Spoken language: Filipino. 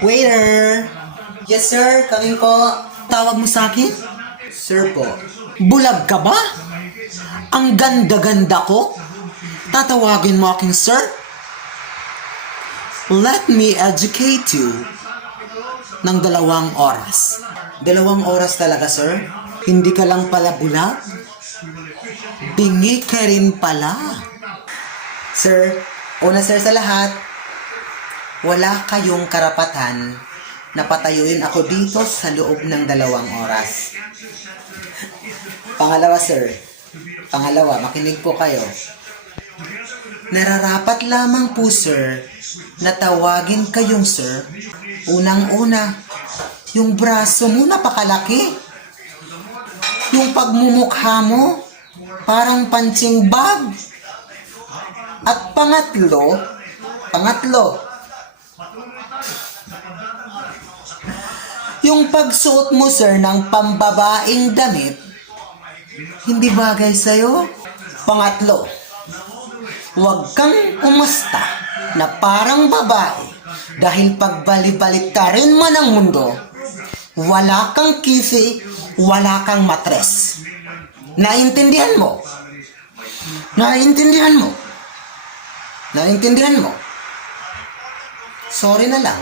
Waiter! Yes, sir. Coming po. Tawag mo sa akin? Sir po. Bulag ka ba? Ang ganda-ganda ko? Tatawagin mo aking sir? Let me educate you. Ng 2 oras. 2 oras talaga, sir? Hindi ka lang pala bulag? Bingi ka rin pala. Sir, una sir sa lahat, wala kayong karapatan na patayuin ako dito sa loob ng 2 oras. Pangalawa, sir. Pangalawa, makinig po kayo. Nararapat lamang po, sir, na tawagin kayong sir. Unang-una, yung braso mo napakalaki. Yung pagmumukha mo, parang punching bag. At pangatlo, yung pagsuot mo, sir, ng pambabaing damit, hindi bagay sa'yo. Pangatlo, huwag kang umasta na parang babae dahil pagbali-balik ka rin man ang mundo, wala kang kisi, wala kang matres. Naintindihan mo? Naintindihan mo? Naintindihan mo? Sorry na lang.